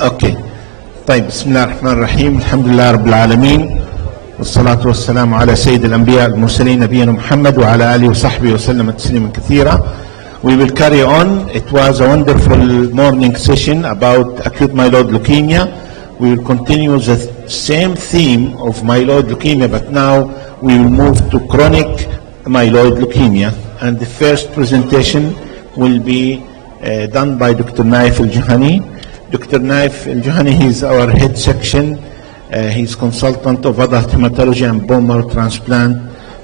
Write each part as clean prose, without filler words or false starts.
اوكي طيب، بسم الله الرحمن الرحيم. الحمد لله رب العالمين، والصلاة والسلام على سيد الأنبياء المرسلين نبينا محمد وعلى آله وصحبه وسلم تسليما كثيرا. We will carry on. It was a wonderful morning session about acute myeloid leukemia. We will continue the same theme of myeloid leukemia, but now we will move to chronic myeloid leukemia. And the first presentation will be done by Dr.Naif AlJohani. Dr.Naif AlJohani, he is our head section. He is consultant of adult hematology and bone marrow transplant,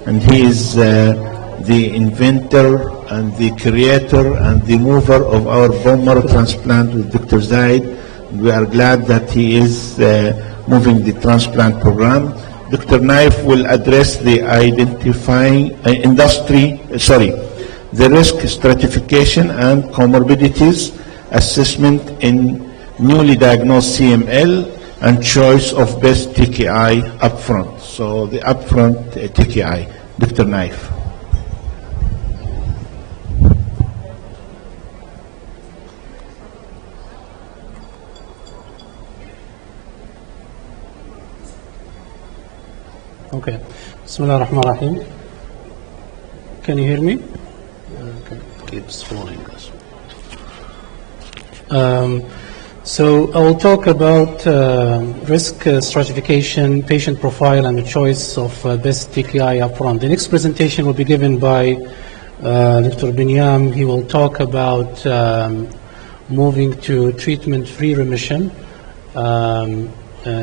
and he is the inventor and the creator and the mover of our bone marrow transplant with Dr. Zaid. We are glad that he is moving the transplant program. Dr. Naif will address the the risk stratification and comorbidities assessment in newly diagnosed CML and choice of best TKI upfront. So the upfront TKI, Dr. Naif. Okay. Bismillah ar-Rahman ar-Rahim. Can you hear me? Okay. Keeps falling. So I will talk about risk stratification, patient profile, and the choice of best TKI upfront. The next presentation will be given by Dr. Binyam. He will talk about moving to treatment-free remission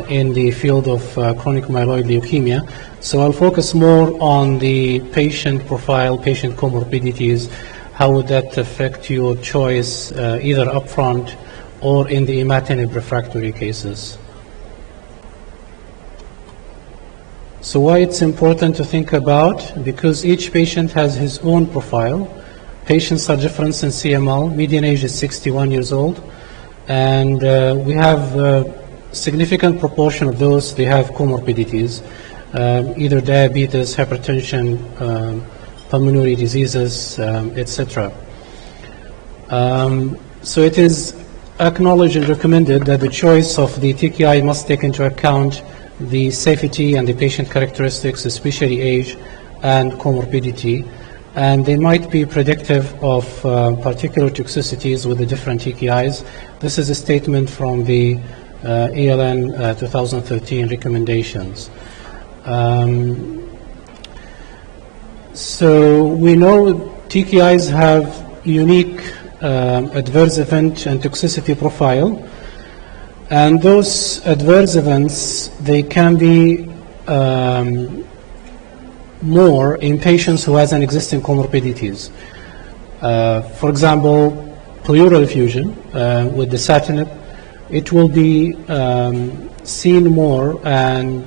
in the field of chronic myeloid leukemia. So I'll focus more on the patient profile, patient comorbidities. How would that affect your choice either upfront or in the Imatinib refractory cases? So why it's important to think about? Because each patient has his own profile. Patients are different in CML. Median age is 61 years old. And we have significant proportion of those, they have comorbidities, either diabetes, hypertension, pulmonary diseases, etc. So it is acknowledged and recommended that the choice of the TKI must take into account the safety and the patient characteristics, especially age and comorbidity, and they might be predictive of particular toxicities with the different TKIs. This is a statement from the ALN 2013 recommendations. So we know TKIs have unique adverse event and toxicity profile, and those adverse events, they can be more in patients who has an existing comorbidities. For example, pleural effusion with Dasatinib, it will be seen more and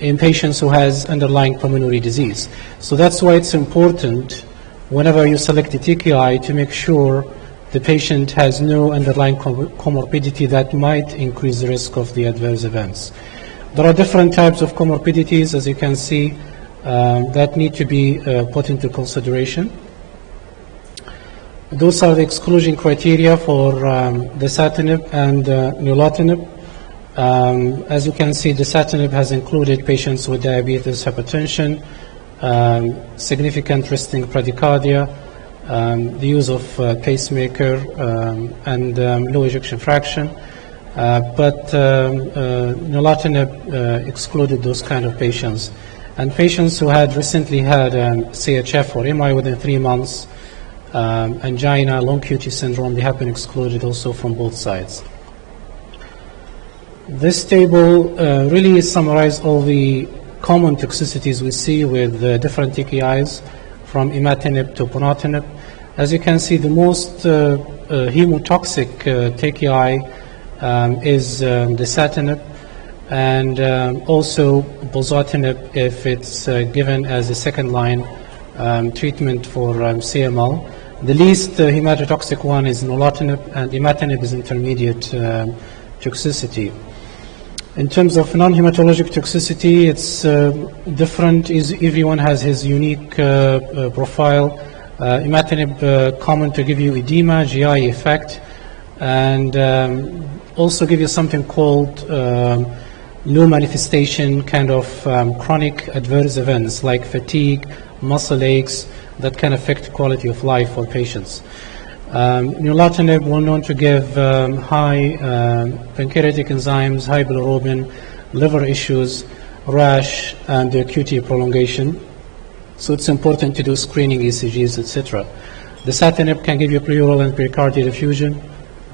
in patients who has underlying pulmonary disease. So that's why it's important whenever you select a TKI to make sure the patient has no underlying comorbidity that might increase the risk of the adverse events. There are different types of comorbidities, as you can see, that need to be put into consideration. Those are the exclusion criteria for Dasatinib and Nilotinib. As you can see, Dasatinib has included patients with diabetes, hypertension, significant resting bradycardia, the use of pacemaker, and low ejection fraction. But Nilotinib excluded those kind of patients. And patients who had recently had CHF or MI within 3 months, angina, long QT syndrome, they have been excluded also from both sides. This table really summarizes all the common toxicities we see with different TKIs, from Imatinib to Ponatinib. As you can see, the most hemotoxic TKI is Dasatinib, and also Bozatinib if it's given as a second-line treatment for CML. The least hematotoxic one is Nilotinib, and Imatinib is intermediate toxicity. In terms of non-hematologic toxicity, it's different. Everyone has his unique profile. Imatinib common to give you edema, GI effect, and also give you something called low manifestation kind of chronic adverse events like fatigue, muscle aches that can affect quality of life for patients. Nilotinib, well known to give high pancreatic enzymes, high bilirubin, liver issues, rash, and QT prolongation. So it's important to do screening ECGs, etc. Dasatinib can give you pleural and pericardial effusion.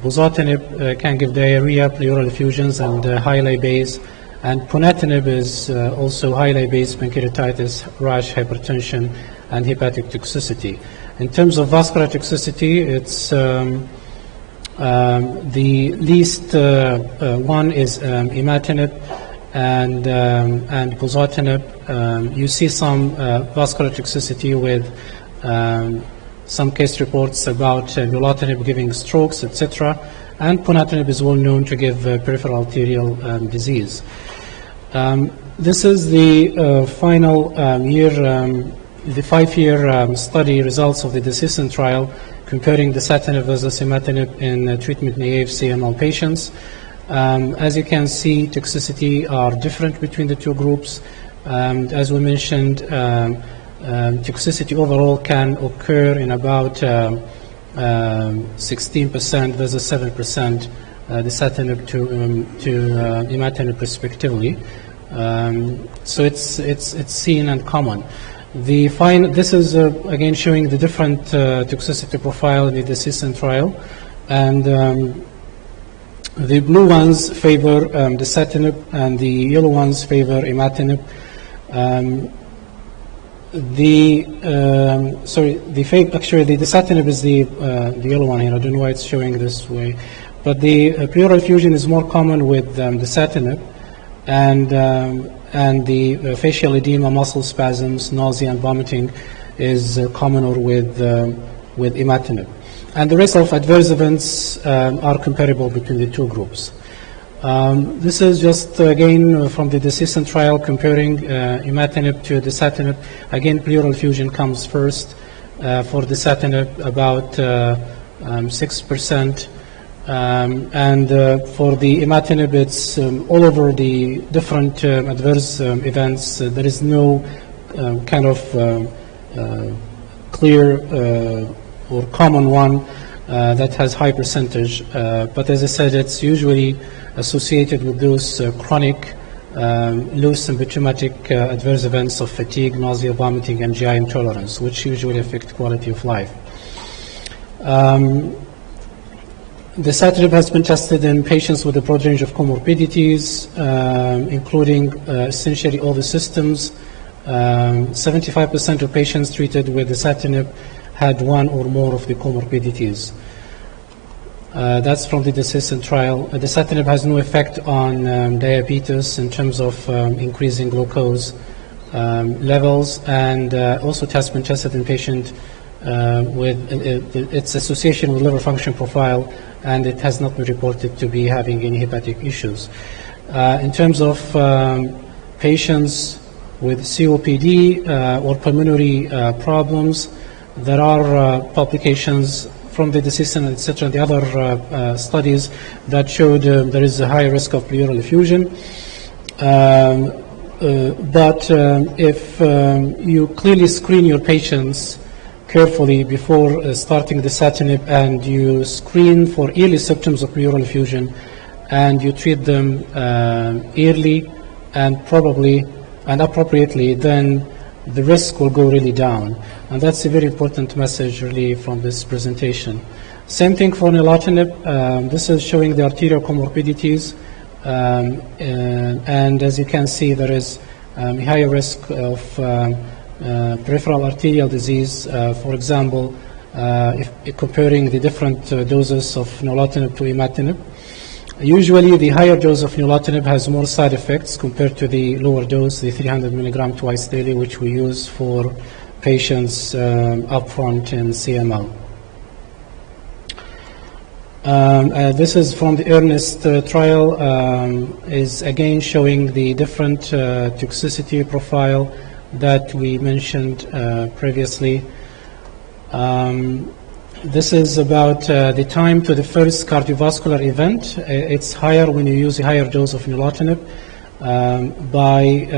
Bozatinib can give diarrhea, pleural effusions, and high lipase. And ponatinib is also high lipase pancreatitis, rash, hypertension, and hepatic toxicity. In terms of vascular toxicity, it's the least one is imatinib and bozatinib. You see some vascular toxicity with some case reports about nilotinib giving strokes, etc. And ponatinib is well known to give peripheral arterial disease. This is the final the 5-year study results of the Dasatinib trial comparing Dasatinib versus Imatinib in treatment-naive CML patients. As you can see, toxicity are different between the two groups. As we mentioned, toxicity overall can occur in about 16% versus 7% Dasatinib to Imatinib respectively. So it's seen and common. This is again showing the different toxicity profile in the Dasatinib trial, and the blue ones favor Dasatinib and the yellow ones favor Imatinib. Actually the Dasatinib is the yellow one here. I don't know why it's showing this way, but the pleural effusion is more common with Dasatinib, and the facial edema, muscle spasms, nausea, and vomiting is commoner with Imatinib. And the rest of adverse events are comparable between the two groups. This is just again from the Dasatinib trial comparing Imatinib to Dasatinib. Again, pleural effusion comes first for Dasatinib, about 6%. And for the Imatinib, it's all over the different adverse events. There is no kind of clear or common one that has high percentage. But as I said, it's usually associated with those chronic, low symptomatic adverse events of fatigue, nausea, vomiting, and GI intolerance, which usually affect quality of life. Dasatinib has been tested in patients with a broad range of comorbidities, including essentially all the systems. 75% of patients treated with Dasatinib had one or more of the comorbidities. That's from the Dasatinib trial. Dasatinib has no effect on diabetes in terms of increasing glucose levels, and also it has been tested in patients with its association with liver function profile, and it has not been reported to be having any hepatic issues. In terms of patients with COPD or pulmonary problems, there are publications from the Dasatinib, etc., and the other studies that showed there is a high risk of pleural effusion. But if you clearly screen your patients carefully before starting Dasatinib, and you screen for early symptoms of pleural effusion, and you treat them early and probably and appropriately, then the risk will go really down. And that's a very important message really from this presentation. Same thing for nilotinib. This is showing the arterial comorbidities, and as you can see, there is a higher risk of peripheral arterial disease. For example, if comparing the different doses of nilotinib to imatinib. Usually the higher dose of nilotinib has more side effects compared to the lower dose, the 300 milligram twice daily, which we use for patients upfront in CML. This is from the Earnest trial, is again showing the different toxicity profile that we mentioned previously. This is about the time to the first cardiovascular event. It's higher when you use a higher dose of nilotinib by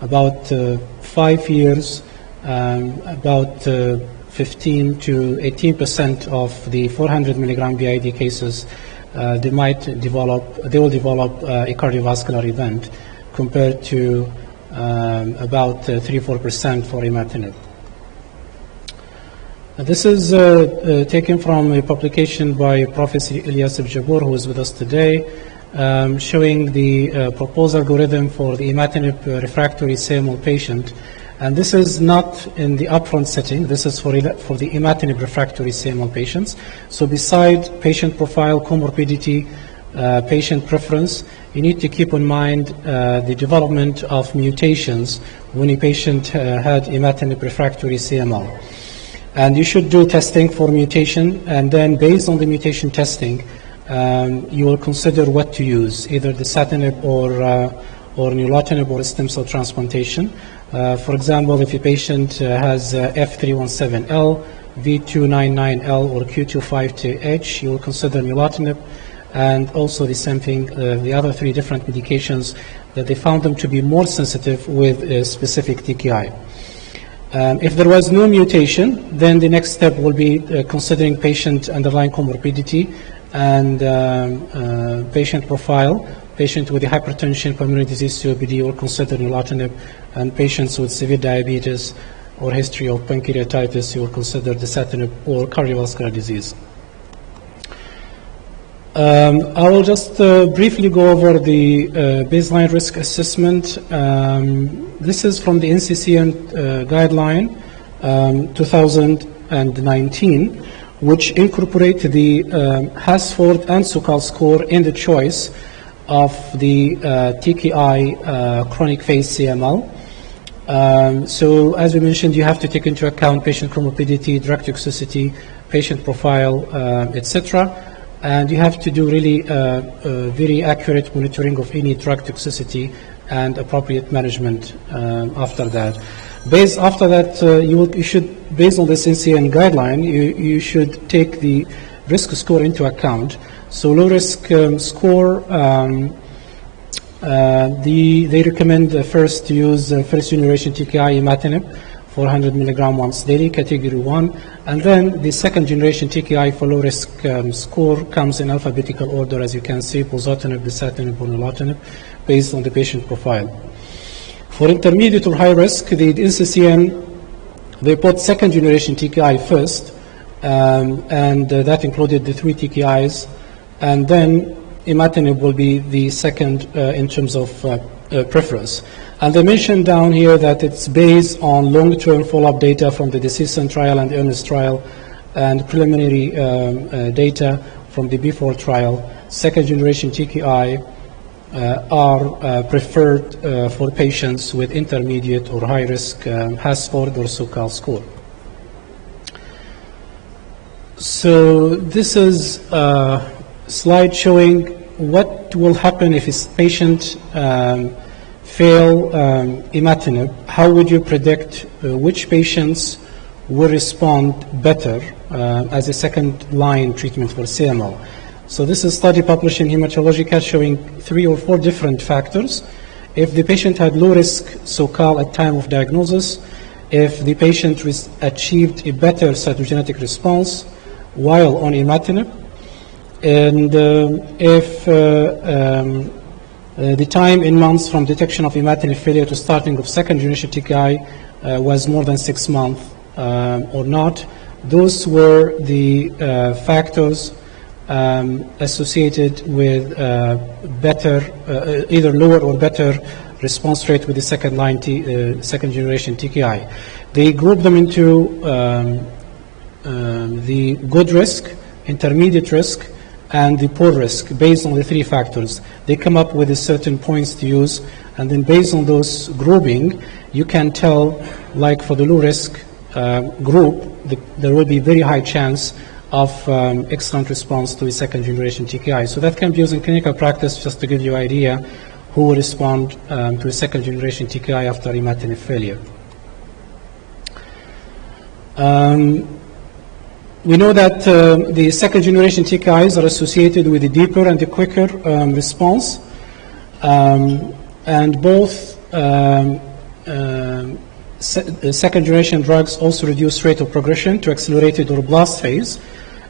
about 5 years, about 15 to 18% of the 400 milligram BID cases, they will develop a cardiovascular event compared to about 3-4% for imatinib. This is taken from a publication by Professor Ilyas Jabbour, who is with us today, showing the proposed algorithm for the imatinib refractory CML patient. And this is not in the upfront setting. This is for the imatinib refractory CML patients. So beside patient profile, comorbidity, patient preference, you need to keep in mind the development of mutations when a patient had imatinib refractory CML. And you should do testing for mutation, and then based on the mutation testing, you will consider what to use, either dasatinib or nilotinib or stem cell transplantation. For example, if a patient has F317L, V299L, or Q252H, you will consider nilotinib, and also the same thing, the other 3 different medications that they found them to be more sensitive with a specific TKI. If there was no mutation, then the next step will be considering patient underlying comorbidity and patient profile. Patient with hypertension, pulmonary disease, COPD, will consider nilotinib, and patients with severe diabetes or history of pancreatitis, you will consider dasatinib or cardiovascular disease. I will just briefly go over the baseline risk assessment. This is from the NCCN guideline 2019, which incorporate the Hasford and Sokal score in the choice of the TKI chronic phase CML. So as we mentioned, you have to take into account patient comorbidity, drug toxicity, patient profile, etc. And you have to do really very accurate monitoring of any drug toxicity and appropriate management after that. Based on this NCCN guideline, you should take the risk score into account. So low risk score, they recommend first to use first generation TKI imatinib, 400 milligram once daily, category 1, and then the second generation TKI for low risk score comes in alphabetical order, as you can see, bozatinib, dasatinib, or nilotinib, based on the patient profile. For intermediate or high risk, the NCCN, they put second generation TKI first, and that included the 3 TKIs, and then imatinib will be the second in terms of preference. And they mentioned down here that it's based on long-term follow-up data from the Dasatinib trial and the EARNEST trial, and preliminary data from the B4 trial. Second generation TKI are preferred for patients with intermediate or high risk Hasford or Sokal score. So this is a slide showing what will happen if a patient fail imatinib. How would you predict which patients will respond better as a second line treatment for CML? So this is a study published in Hematology showing 3 or 4 different factors. If the patient had low risk Sokal at time of diagnosis, if the patient achieved a better cytogenetic response while on imatinib, and if the time in months from detection of imatinib failure to starting of second generation TKI was more than 6 months or not. Those were the factors associated with better, either lower or better response rate with the second generation TKI. They group them into the good risk, intermediate risk, and the poor risk based on the 3 factors. They come up with a certain points to use, and then based on those grouping, you can tell, like for the low risk group, there will be very high chance of excellent response to a second generation TKI. So that can be used in clinical practice just to give you an idea who will respond to a second generation TKI after imatinib failure. We know that the second generation TKIs are associated with a deeper and a quicker response, and both second generation drugs also reduce rate of progression to accelerated or blast phase,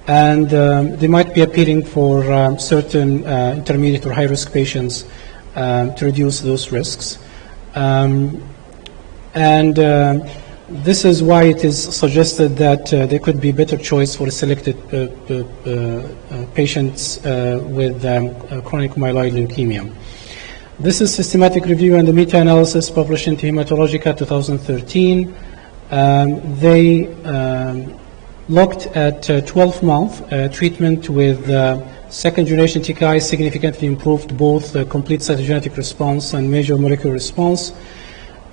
and they might be appealing for certain intermediate or high risk patients to reduce those risks. This is why it is suggested that there could be better choice for selected patients with chronic myeloid leukemia. This is systematic review and the meta-analysis published in Hematologica 2013. They looked at 12-month treatment with second generation TKI significantly improved both complete cytogenetic response and major molecular response.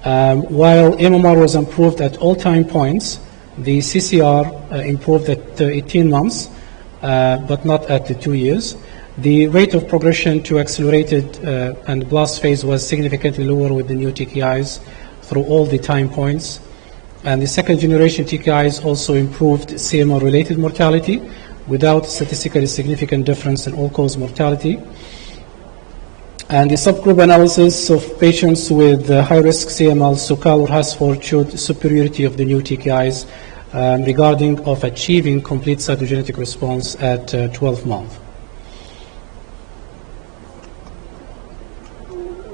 While MMR was improved at all time points, the CCR improved at 18 months, but not at the 2 years. The rate of progression to accelerated and blast phase was significantly lower with the new TKIs through all the time points. And the second generation TKIs also improved CML-related mortality without statistically significant difference in all-cause mortality. And the subgroup analysis of patients with high-risk CML, SOCAL or HASFORD showed superiority of the new TKIs regarding of achieving complete cytogenetic response at 12 months.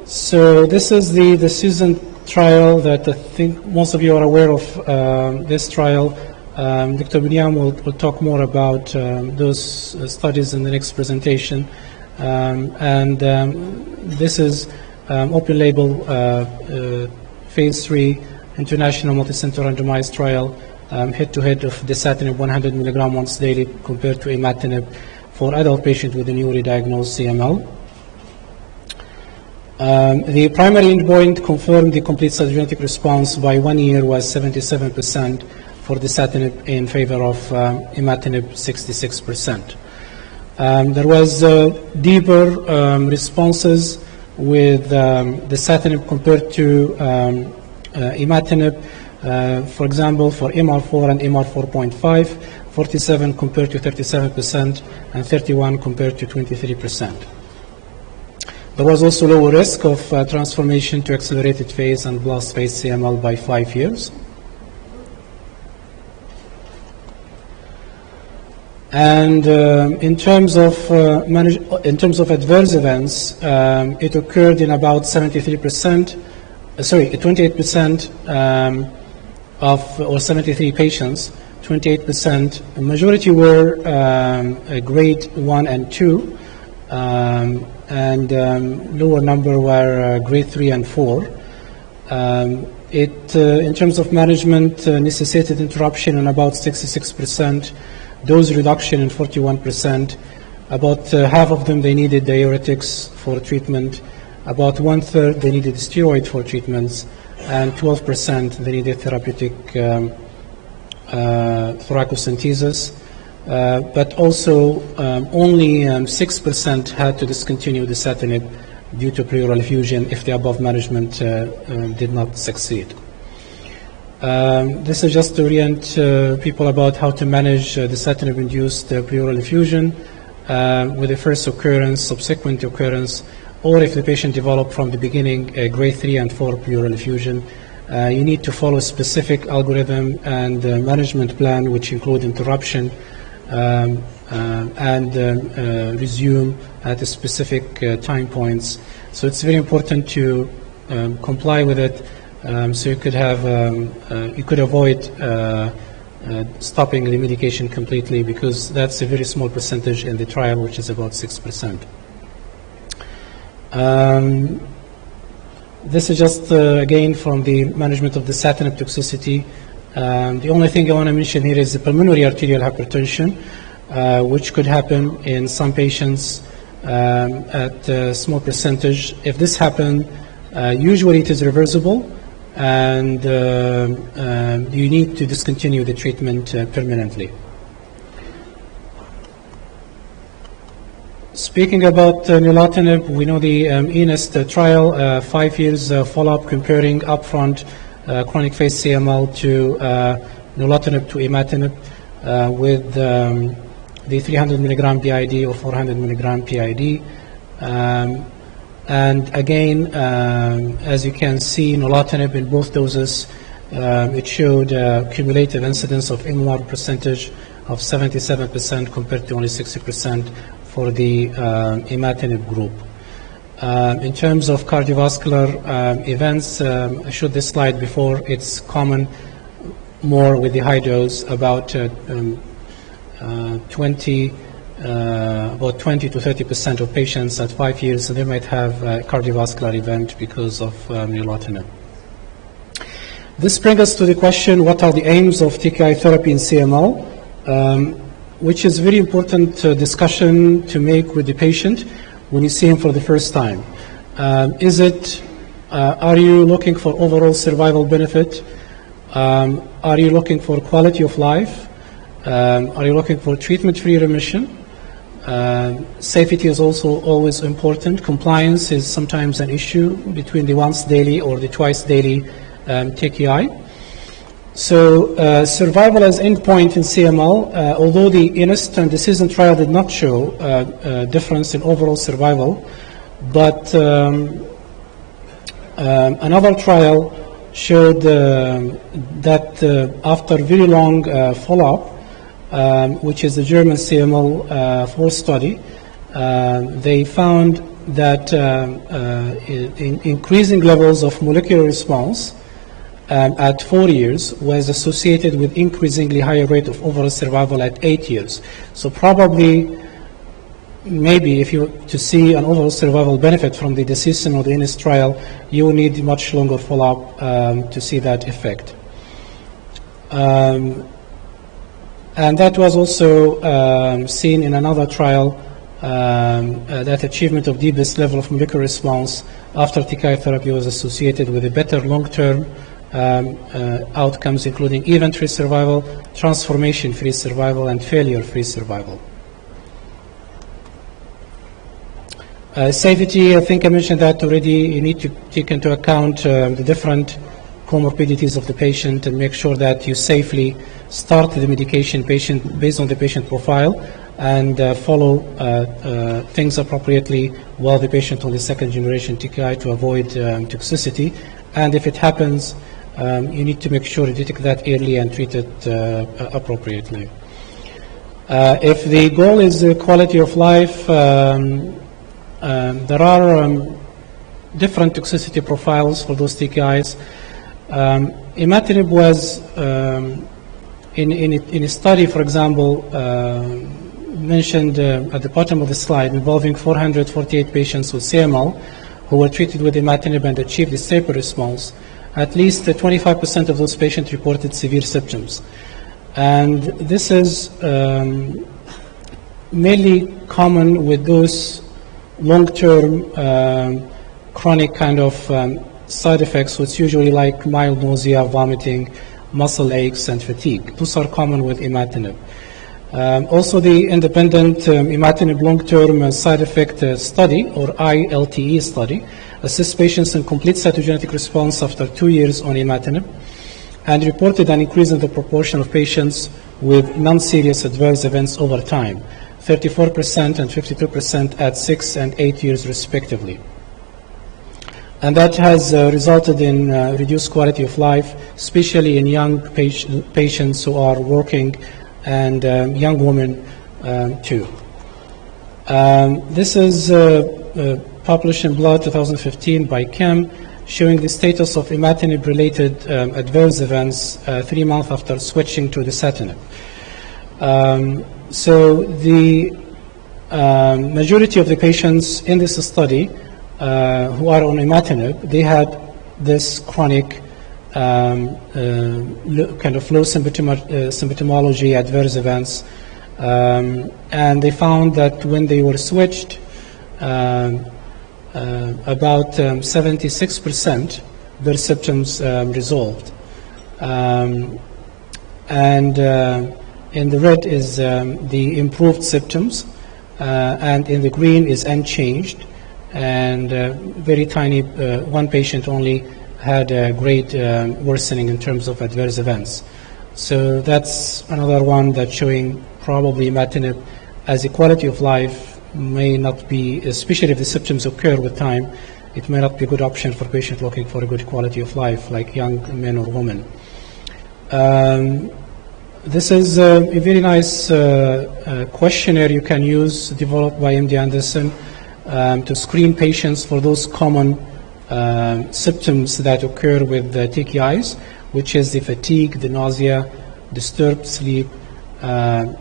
So this is the season trial that I think most of you are aware of this trial. Dr. Binyam will talk more about those studies in the next presentation. This is open label phase 3 international multicenter randomized trial head-to-head of Dasatinib 100 mg once daily compared to Imatinib for adult patients with a newly diagnosed CML. The primary endpoint confirmed the complete cytogenetic response by 1 year was 77% for Dasatinib in favor of Imatinib 66%. There was deeper responses with Dasatinib compared to Imatinib. For example, for MR4 and MR4.5, 47 compared to 37% and 31 compared to 23%. There was also lower risk of transformation to accelerated phase and blast phase CML by 5 years. And in terms of adverse events, it occurred in about 73%, 28% or 73 patients, 28%. The majority were grade 1 and 2, and lower number were grade 3 and 4. In terms of management, necessitated interruption in about 66%. Dose reduction in 41%. About half of them, they needed diuretics for treatment. About 1/3, they needed steroid for treatments. And 12%, they needed therapeutic thoracocentesis. But also, only 6% had to discontinue Dasatinib due to pleural effusion if the above management did not succeed. This is just to orient people about how to manage Dasatinib-induced pleural effusion with the first occurrence, subsequent occurrence, or if the patient developed from the beginning a grade 3 and 4 pleural effusion. You need to follow a specific algorithm and management plan, which include interruption and resume at a specific time points. So it's very important to comply with it. So you could have, you could avoid stopping the medication completely, because that's a very small percentage in the trial, which is about 6%. This is just again from the management of the Dasatinib toxicity. The only thing I want to mention here is the pulmonary arterial hypertension, which could happen in some patients at a small percentage. If this happens, usually it is reversible, and you need to discontinue the treatment permanently. Speaking about Nilotinib, we know the ENEST trial, 5 years follow-up comparing upfront chronic phase CML to Nilotinib to Imatinib. with the 300 milligram BID or 400 milligram PID. And again, as you can see, Nilotinib in both doses, it showed a cumulative incidence of MLR percentage of 77% compared to only 60% for the Imatinib group. In terms of cardiovascular events, I showed this slide before. It's common more with the high dose, about 20 to 30% of patients at 5 years, so they might have a cardiovascular event because of Nilotinib. This brings us to the question, what are the aims of TKI therapy in CML, which is very important discussion to make with the patient when you see him for the first time. Are you looking for overall survival benefit? Are you looking for quality of life? Are you looking for treatment-free remission? Safety is also always important. Compliance is sometimes an issue between the once daily or the twice daily TKI. So survival as endpoint in CML, although the INIST and DECISION trial did not show a difference in overall survival, but another trial showed that after very long follow-up, which is the German CML 4 study, they found that increasing levels of molecular response at 4 years was associated with increasingly higher rate of overall survival at 8 years. So probably, maybe if you to see an overall survival benefit from the DECISION or the INIS trial, you will need much longer follow-up to see that effect. And that was also seen in another trial, that achievement of deepest level of molecular response after TKI therapy was associated with a better long-term outcomes, including event-free survival, transformation-free survival, and failure-free survival. Safety, I think I mentioned that already. You need to take into account the different comorbidities of the patient and make sure that you safely start the medication based on the patient profile and follow things appropriately while the patient on the second generation TKI to avoid toxicity. And if it happens, you need to make sure you detect that early and treat it appropriately. If the goal is the quality of life, there are different toxicity profiles for those TKIs. Imatinib was, in a study, for example, mentioned at the bottom of the slide, involving 448 patients with CML who were treated with Imatinib and achieved a stable response. At least 25% of those patients reported severe symptoms. And this is mainly common with those long-term chronic kind of side effects, which usually like mild nausea, vomiting, muscle aches, and fatigue. Those are common with Imatinib. Also, the independent Imatinib long-term side effect study, or ILTE study, assists patients in complete cytogenetic response after 2 years on Imatinib, and reported an increase in the proportion of patients with non-serious adverse events over time, 34% and 52% at 6 and 8 years respectively. And that has resulted in reduced quality of life, especially in young patients who are working and young women too. This is published in Blood 2015 by Kim, showing the status of Imatinib-related adverse events 3 months after switching to Dasatinib. So the majority of the patients in this study who are on Imatinib, they had this chronic kind of low symptomology adverse events, and they found that when they were switched, about 76% their symptoms resolved, and in the red is the improved symptoms, and in the green is unchanged, and very tiny, one patient only had a great worsening in terms of adverse events. So that's another one that's showing probably imatinib as a quality of life may not be, especially if the symptoms occur with time, it may not be a good option for patients looking for a good quality of life, like young men or women. This is a very nice questionnaire you can use, developed by MD Anderson, to screen patients for those common symptoms that occur with the TKIs, which is the fatigue, the nausea, disturbed sleep, and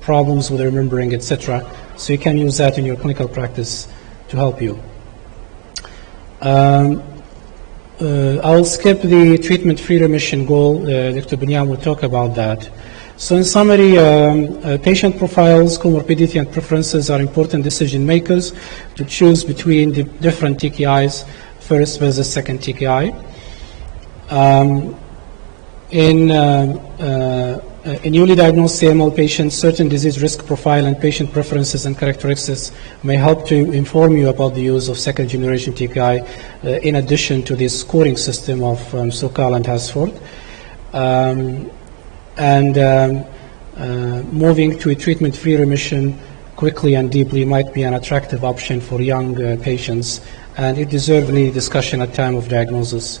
problems with remembering, etc. So you can use that in your clinical practice to help you. I'll skip the treatment-free remission goal. Dr. Binyam will talk about that. So in summary, patient profiles, comorbidity, and preferences are important decision makers to choose between the different TKIs, first versus second TKI. In newly diagnosed CML patients, certain disease risk profile and patient preferences and characteristics may help to inform you about the use of second generation TKI in addition to the scoring system of SOCAL and Hasford. Moving to a treatment-free remission quickly and deeply might be an attractive option for young patients, and it deserves any discussion at time of diagnosis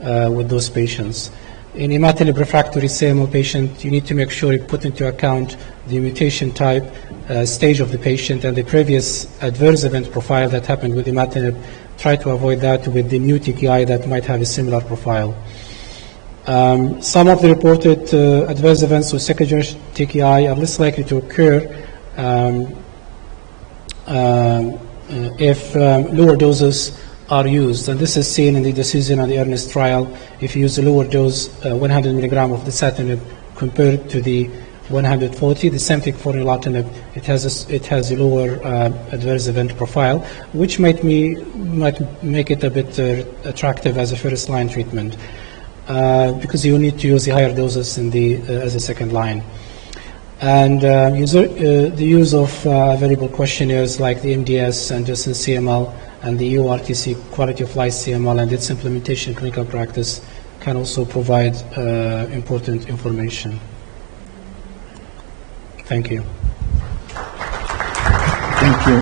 with those patients. In imatinib refractory CML patient, you need to make sure you put into account the mutation type, stage of the patient, and the previous adverse event profile that happened with imatinib. Try to avoid that with the new TKI that might have a similar profile. Some of the reported adverse events with second generation TKI are less likely to occur if lower doses are used, and this is seen in the Dasatinib and the Ernest trial. If you use a lower dose, 100 milligram of Dasatinib compared to the 140, the same thing for Nilotinib, it has a lower adverse event profile, which might make it a bit attractive as a first line treatment, because you need to use the higher doses in the as a second line. And the use of variable questionnaires like the MDS and Anderson CML and the EORTC quality of life CML and its implementation in clinical practice can also provide important information. Thank you. Thank you.